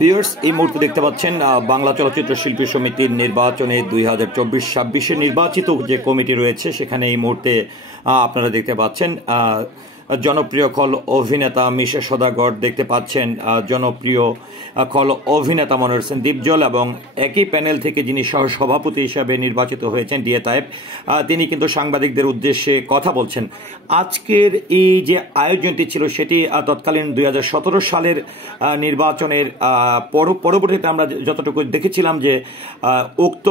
Viewers এই মুহূর্তে দেখতে পাচ্ছেন বাংলা চলচ্চিত্র শিল্পী সমিতির নির্বাচনে 2024-26 নির্বাচিত যে কমিটি রয়েছে সেখানে এই মুহূর্তে আপনারা দেখতে পাচ্ছেন জনপ্রিয় খল অভিনেতা মিশা সওদাগর দেখতে পাচ্ছেন, জনপ্রিয় খল অভিনেতা মনোয়ার হোসেন দীপজল এবং একই প্যানেল থেকে যিনি সহ সভাপতি হিসাবে নির্বাচিত হয়েছেন ডিএ তায়েব, তিনি কিন্তু সাংবাদিকদের উদ্দেশ্যে কথা বলছেন। আজকের এই যে আয়োজনটি ছিল সেটি তৎকালীন 2017 সালের নির্বাচনের পরবর্তীতে আমরা যতটুকু দেখেছিলাম যে উক্ত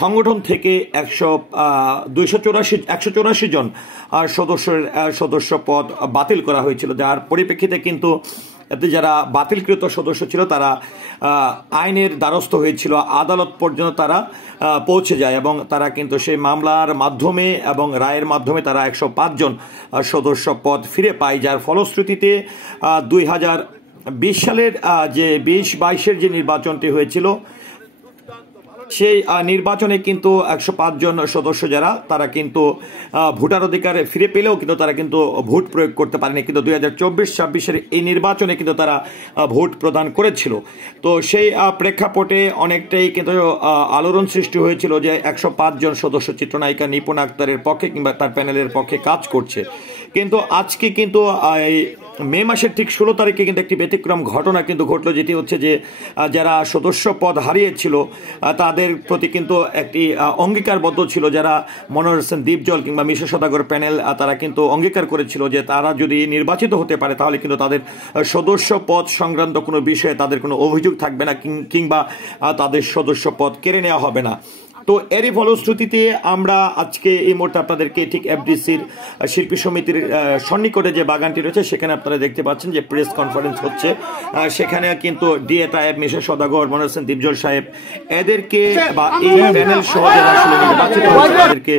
সংগঠন থেকে 184 জন সদস্য পদ বাতিল করা হয়েছিল, যার পরিপ্রেক্ষিতে কিন্তু যারা বাতিলকৃত সদস্য ছিল তারা আইনের দ্বারস্থ হয়েছিল, আদালত পর্যন্ত তারা পৌঁছে যায় এবং তারা কিন্তু সেই মামলার মাধ্যমে এবং রায়ের মাধ্যমে তারা 105 জন সদস্য পদ ফিরে পায়, যার ফলশ্রুতিতে 2020 সালের যে 20-22-এর যে নির্বাচনটি হয়েছিল সেই নির্বাচনে কিন্তু 105 জন সদস্য যারা তারা কিন্তু ভোটার অধিকার ফিরে পেলেও কিন্তু তারা কিন্তু ভোট প্রয়োগ করতে পারেনি, কিন্তু 2024-26-এর এই নির্বাচনে কিন্তু তারা ভোট প্রদান করেছিল। তো সেই প্রেক্ষাপটে অনেকটাই কিন্তু আলোড়ন সৃষ্টি হয়েছিল যে 105 জন সদস্য চিত্রনায়িকা নিপুণ আক্তারের পক্ষে কিংবা তার প্যানেলের পক্ষে কাজ করছে। কিন্তু আজকে কিন্তু মে মাসের ঠিক 16 তারিখে কিন্তু একটি ব্যতিক্রম ঘটনা কিন্তু ঘটলো, যেটি হচ্ছে যে যারা সদস্য পদ হারিয়েছিল তাদের প্রতি কিন্তু একটি অঙ্গীকারবদ্ধ ছিল, যারা মনোয়ার হোসেন দীপজল কিংবা মিশা সওদাগর প্যানেল তারা কিন্তু অঙ্গীকার করেছিল যে তারা যদি নির্বাচিত হতে পারে তাহলে কিন্তু তাদের সদস্য পদ সংক্রান্ত কোনো বিষয়ে তাদের কোনো অভিযোগ থাকবে না কিংবা তাদের সদস্য পদ কেড়ে নেওয়া হবে না। তো এরই ফলশ্রুতিতে আমরা আজকে এই মুহূর্তে আপনাদেরকে ঠিক এফডিসির শিল্পী সমিতির সন্নিকটে যে বাগানটি রয়েছে সেখানে আপনারা দেখতে পাচ্ছেন যে প্রেস কনফারেন্স হচ্ছে, সেখানে কিন্তু ডিএ তায়েব, মিশা সওদাগর, মনোয়ার হোসেন দীপজল সাহেব এদেরকে বা এই প্যানেল সহ যারা আসলে নির্বাচিত হয়েছে তাদেরকে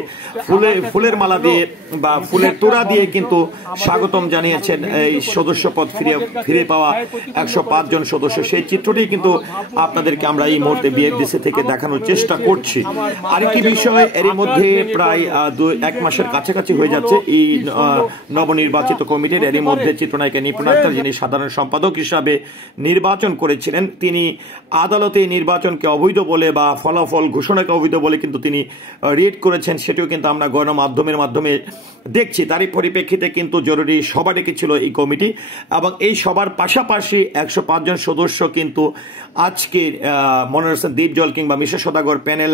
ফুলের মালা দিয়ে বা ফুলের তোড়া দিয়ে কিন্তু স্বাগতম জানিয়েছেন এই সদস্য পদ ফিরে পাওয়া 105 জন সদস্য। সেই চিত্রটি কিন্তু আপনাদেরকে আমরা এই মুহূর্তে বিএফডিসি থেকে দেখানোর চেষ্টা করছি। আরেকটি বিষয়, এর মধ্যে প্রায় 1 মাসের কাছাকাছি হয়ে যাচ্ছে এই নবনির্বাচিত কমিটির। এর মধ্যে চিত্রনায়িকা নিপুণ আক্তার, যিনি সাধারণ সম্পাদক হিসাবে নির্বাচন করেছিলেন, তিনি আদালতে নির্বাচনকে অবৈধ বলে বা ফলাফল ঘোষণাকে অবৈধ বলে কিন্তু তিনি রিট করেছেন, সেটিও কিন্তু আমরা গণমাধ্যমের মাধ্যমে দেখছি। তারই পরিপ্রেক্ষিতে কিন্তু জরুরি সভা ডেকেছিল এই কমিটি এবং এই সবার পাশাপাশি 105 জন সদস্য কিন্তু আজকে মনোয়ার হোসেন দীপজল কিংবা মিশা সওদাগর প্যানেল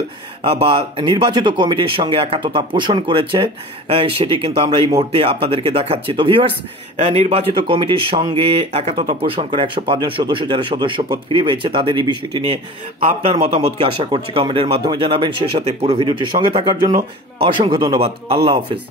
বা নির্বাচিত কমিটির সঙ্গে একাত্মতা পোষণ করেছে, সেটি কিন্তু আমরা এই মুহূর্তে আপনাদেরকে দেখাচ্ছি। তো ভিউয়ার্স, নির্বাচিত কমিটির সঙ্গে একাত্মতা পোষণ করে 105 জন সদস্য যারা সদস্য পদ ফিরে পেয়েছে তাদের এই বিষয়টি নিয়ে আপনার মতামতকে আশা করছি কমেন্টের মাধ্যমে জানাবেন। সেই সাথে পুরো ভিডিওটির সঙ্গে থাকার জন্য অসংখ্য ধন্যবাদ। আল্লাহ হাফেজ।